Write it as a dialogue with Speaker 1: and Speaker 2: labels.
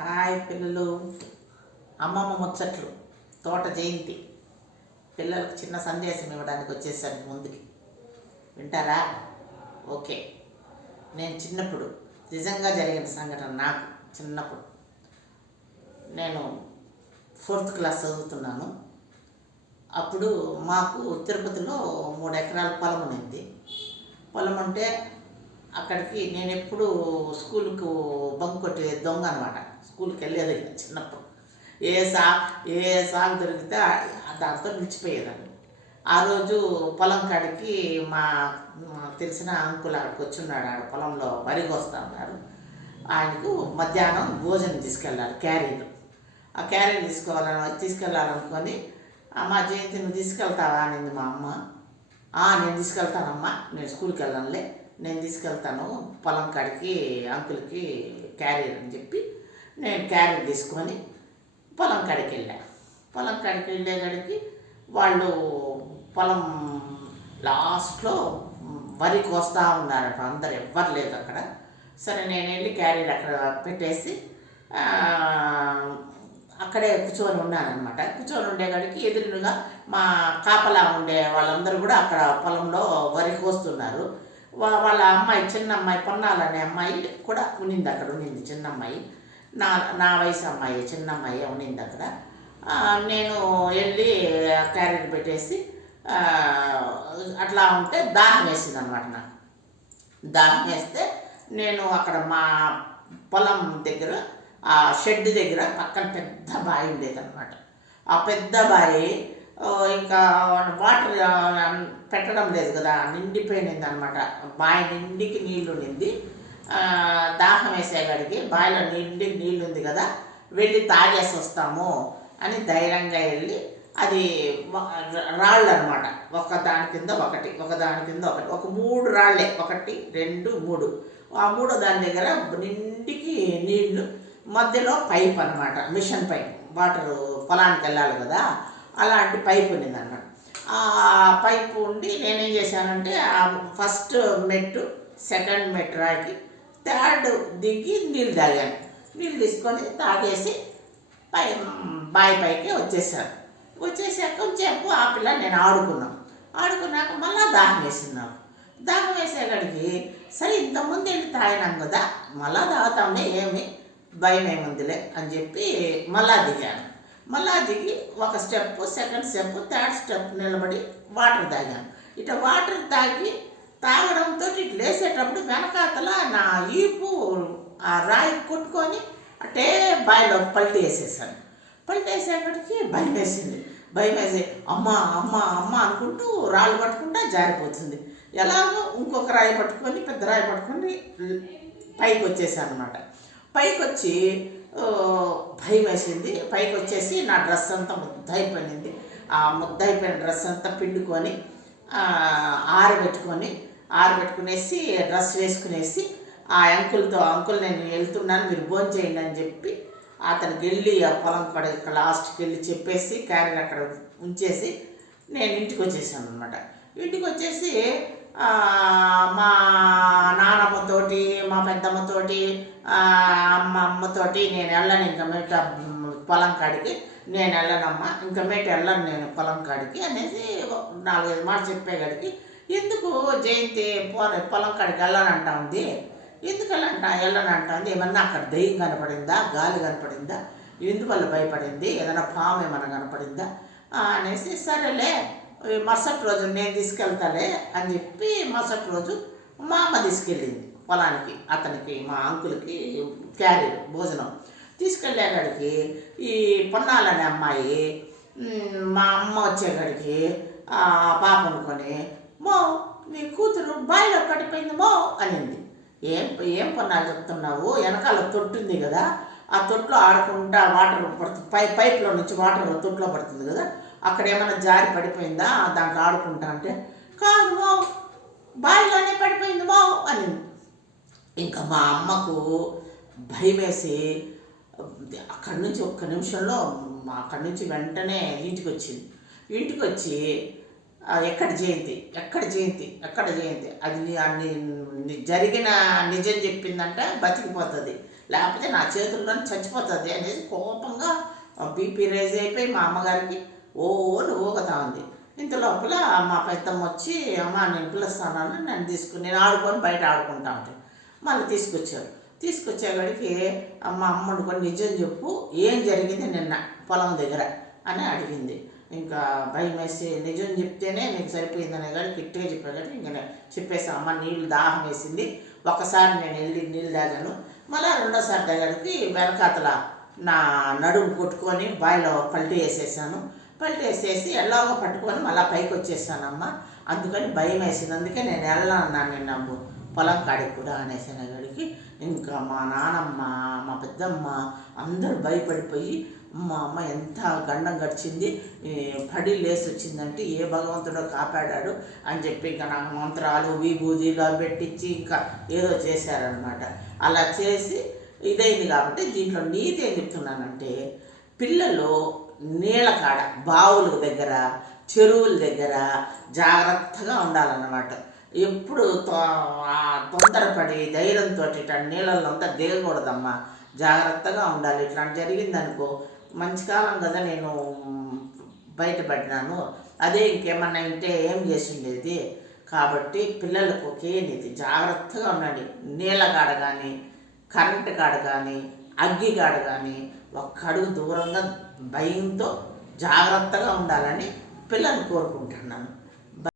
Speaker 1: Hi పిల్లలు. అమ్మమ్మ ముచ్చట్లు. తోట జయంతి. పిల్లలకు చిన్న సందేశం ఇవ్వడానికి వచ్చేసాను ముందుకి. వింటారా? ఓకే. నేను చిన్నప్పుడు నిజంగా జరిగిన సంఘటన నాకు చిన్నప్పుడు. నేను ఫోర్త్ క్లాస్ చదువుతున్నాను. అప్పుడు మాకు తిరుపతిలో మూడు ఎకరాల పొలం ఉంది పొలం అంటే అక్కడికి నేను ఎప్పుడు స్కూల్కు బంక్ కొట్టే దొంగ అనమాట స్కూల్కి వెళ్ళేది చిన్నప్పుడు. ఏ సా ఏ సాగు దొరికితే దాంతో నిలిచిపోయేదాన్ని. ఆ రోజు పొలం కాడికి మా తెలిసిన అంకుల్ ఆడికి వచ్చిన్నాడు. ఆడ పొలంలో వరి కోస్తా ఉన్నారు ఆయనకు మధ్యాహ్నం భోజనం తీసుకెళ్ళాలి క్యారీలు. ఆ క్యారీలు తీసుకోవాలని తీసుకెళ్ళాలనుకొని మా జయంతి నువ్వు తీసుకెళ్తావా? అనింది మా అమ్మ. నేను తీసుకెళ్తానమ్మా. నేను స్కూల్కి వెళ్ళనులే. నేను తీసుకెళ్తాను పొలం కాడికి అంకుల్కి క్యారీర్ అని చెప్పి నేను క్యారెట్ తీసుకొని పొలం కాడికి వెళ్ళా. పొలం కాడికి వెళ్ళే కాడికి వాళ్ళు పొలం లాస్ట్లో వరి కోస్తా ఉన్నారట. అందరు ఎవ్వరు లేదు అక్కడ. సరే నేను వెళ్ళి క్యారీలు అక్కడ పెట్టేసి అక్కడే కూర్చొని ఉన్నానమాట కూర్చొని ఉండే కాడికి ఎదురుగా మా కాపలా ఉండే వాళ్ళందరూ కూడా అక్కడ పొలంలో వరి కోస్తున్నారు. వాళ్ళ అమ్మాయి చిన్న అమ్మాయి పొన్నాలనే అమ్మాయి కూడా ఉన్నింది అక్కడ ఉన్నింది చిన్న అమ్మాయి నా నా వయసు అమ్మాయి చిన్న అమ్మాయి ఉన్నింది అక్కడ. నేను వెళ్ళి క్యారెట్ పెట్టేసి అట్లా ఉంటే దాహం వేసింది అనమాట నాకు. దాహం వేస్తే నేను అక్కడ మా పొలం దగ్గర ఆ షెడ్ దగ్గర పక్కన పెద్ద బావి ఉండేది అనమాట ఆ పెద్ద బావి ఇంకా వాటర్ పెట్టడం లేదు కదా నిండిపోయింది అనమాట బావి నిండికి నీళ్ళు నిండి దాహం వేసేగాడికి బావిలో నిండి నీళ్ళు ఉంది కదా వెళ్ళి తాగేసి వస్తాము అని ధైర్యంగా వెళ్ళి అది రాళ్ళు అనమాట ఒక దాని కింద ఒకటి ఒక దాని కింద ఒకటి ఒక మూడు రాళ్ళే ఒకటి రెండు మూడు. ఆ మూడో దాని దగ్గర నిండికి నీళ్ళు మధ్యలో పైప్ అనమాట మిషన్ పైప్ వాటర్ పొలానికి వెళ్ళాలి కదా అలాంటి పైప్ ఉన్నది అన్నమాట ఆ పైపు ఉండి నేనేం చేశానంటే ఆ ఫస్ట్ మెట్టు సెకండ్ మెట్ రాకి థర్డ్ దిగి నీళ్ళు తాగాను. నీళ్ళు తీసుకొని తాగేసి పై బావి పైకి వచ్చేసాను. వచ్చేసాక కొంచెంపు ఆ పిల్ల నేను ఆడుకున్నాం. ఆడుకున్నాక మళ్ళా దాహం వేసింది దాహం వేసేకాడికి సరే ఇంతకుముందు వెళ్ళి తాగినాం కదా మళ్ళా తాగుతాంలే ఏమి? భయం ఏముందిలే అని చెప్పి మళ్ళా దిగాను. మళ్ళా దిగి ఒక step second step third step నిలబడి వాటర్ తాగాను. ఇట్లా వాటర్ తాగి తాగడంతో ఇటు లేసేటప్పుడు వెనకాతల నా ఈపు ఆ రాయి కొట్టుకొని అంటే బాయిలో పల్టీ వేసేసాను పల్టీ భయం వేసింది భయం వేసి అమ్మ అమ్మ అమ్మ అనుకుంటూ రాళ్ళు పట్టుకుంటా జారిపోతుంది. ఎలాగో ఇంకొక రాయి పట్టుకొని పెద్ద రాయి పట్టుకొని పైకి వచ్చేసాను అనమాట పైకి వచ్చి భయం వేసింది పైకి వచ్చేసి నా డ్రెస్ అంతా ముద్దైపోయింది ఆ ముద్దైపోయిన డ్రెస్ అంతా పిండుకొని ఆరబెట్టుకొని ఆరబెట్టుకునేసి డ్రెస్ వేసుకునేసి ఆ అంకుల్తో అంకుల్ నేను వెళ్తున్నాను మీరు భోజనం చేయండి అని చెప్పి అతనికి వెళ్ళి ఆ పొలం పడ లాస్ట్కి వెళ్ళి చెప్పేసి క్యారీర్ అక్కడ ఉంచేసి నేను ఇంటికి వచ్చేసాను అనమాట ఇంటికి వచ్చేసి మా నానమ్మతోటి మా పెద్దమ్మతోటి అమ్మ అమ్మతోటి నేను వెళ్ళను ఇంకా మీట పొలం కాడికి. నేను వెళ్ళనమ్మా ఇంకా మేట వెళ్ళను నేను పొలం కాడికి అనేసి నాలుగైదు మాట చెప్పేకాడికి ఎందుకు జయంతి పోల పొలం కాడికి వెళ్ళనంటా ఉంది? ఎందుకు వెళ్ళంట వెళ్ళనంటా ఉంది. ఏమన్నా అక్కడ దయ్యం కనపడిందా? గాలి కనపడిందా? ఎందువల్ల భయపడింది? ఏదైనా పాము ఏమైనా కనపడిందా? అనేసి సరేలే మరుసటి రోజు నేను తీసుకెళ్తాలే అని చెప్పి మరుసటి రోజు మా అమ్మ తీసుకెళ్ళింది పొలానికి అతనికి మా అంకుల్కి క్యారీ భోజనం. తీసుకెళ్ళేకాడికి ఈ పొన్నాలనే అమ్మాయి మా అమ్మ వచ్చేకాడికి పాప అనుకొని మో నీ కూతురు బాయిలో పడిపోయింది మో అనింది. ఏం ఏం పన్నా చెప్తున్నావు? వెనకాల తొట్టుంది కదా. ఆ తొట్టులో ఆడుకుంటా వాటర్ పడుతుంది. పై పైప్లో నుంచి వాటర్ తొట్టులో పడుతుంది కదా. అక్కడ ఏమైనా జారి పడిపోయిందా? దాంట్లో ఆడుకుంటా అంటే కాదు మో బావిలోనే పడిపోయింది మో అనింది. ఇంకా మా అమ్మకు భయం వేసి అక్కడి నుంచి ఒక్క నిమిషంలో మా అక్కడి నుంచి వెంటనే ఇంటికి వచ్చింది. ఇంటికి వచ్చి ఎక్కడ జయంతి ఎక్కడ జయంతి ఎక్కడ జయంతి అది అన్ని జరిగిన నిజం చెప్పిందంటే బతికిపోతుంది లేకపోతే నా చేతుల్లో చచ్చిపోతుంది అనేది కోపంగా బీపీ రైజ్ అయిపోయి మా అమ్మగారికి ఓ అని ఊగుతా ఉంది ఇంత లోపల మా పెద్దమ్మ వచ్చి అమ్మ నేను పిలుస్తానని నన్ను తీసుకుని నేను ఆడుకొని బయట ఆడుకుంటా ఉంటాను మళ్ళీ తీసుకొచ్చారు తీసుకొచ్చేవాడికి మా అమ్మ వండుకొని నిజం చెప్పు ఏం జరిగింది నిన్న పొలం దగ్గర అని అడిగింది ఇంకా భయం వేసి నిజం చెప్తేనే నీకు సరిపోయిందనే కానీ కిట్టే చెప్పాను కానీ ఇంకా నేను చెప్పేసా అమ్మ నీళ్ళు దాహం వేసింది. ఒకసారి నేను వెళ్ళి నీళ్ళు తాగాను. మళ్ళీ రెండోసారి తాగాడికి వెనకాతల నా నడుము కొట్టుకొని బాయిలో పల్టీ వేసేసాను. పల్టీ వేసేసి ఎలాగో పట్టుకొని మళ్ళీ పైకి వచ్చేసానమ్మ. అందుకని భయం వేసింది. అందుకే నేను వెళ్ళాను నిన్న పొలం కాడికి కూడా అనేసిన గడికి ఇంకా మా నానమ్మ మా పెద్దమ్మ అందరూ భయపడిపోయి మా అమ్మ ఎంత గండం గడిచింది పడి లేసి వచ్చిందంటే ఏ భగవంతుడో కాపాడాడు అని చెప్పి ఇంకా నాకు మంత్రాలు విభూతిలు అవి పెట్టించి ఇంకా ఏదో చేశారనమాట అలా చేసి ఇదైంది కాబట్టి దీంట్లో నీతి ఏం చెప్తున్నానంటే పిల్లలు నీళ్ళ కాడ బావుల దగ్గర చెరువుల దగ్గర జాగ్రత్తగా ఉండాలన్నమాట. ఎప్పుడు తొందరపడి ధైర్యంతో ఇట్లా నీళ్ళల్లో అంతా దిగకూడదమ్మా. జాగ్రత్తగా ఉండాలి. ఇట్లా జరిగిందనుకో మంచి కాలం కదా నేను బయటపడినాను అదే ఇంకేమన్నా ఉంటే ఏం చేసి ఉండేది కాబట్టి పిల్లలకు ఒకే జాగ్రత్తగా ఉండండి. నీళ్ళ కాడ కానీ కరెంటు కాడ కానీ అగ్గి కాడ కానీ ఒక్క అడుగు దూరంగా భయంతో జాగ్రత్తగా ఉండాలని పిల్లల్ని కోరుకుంటున్నాను.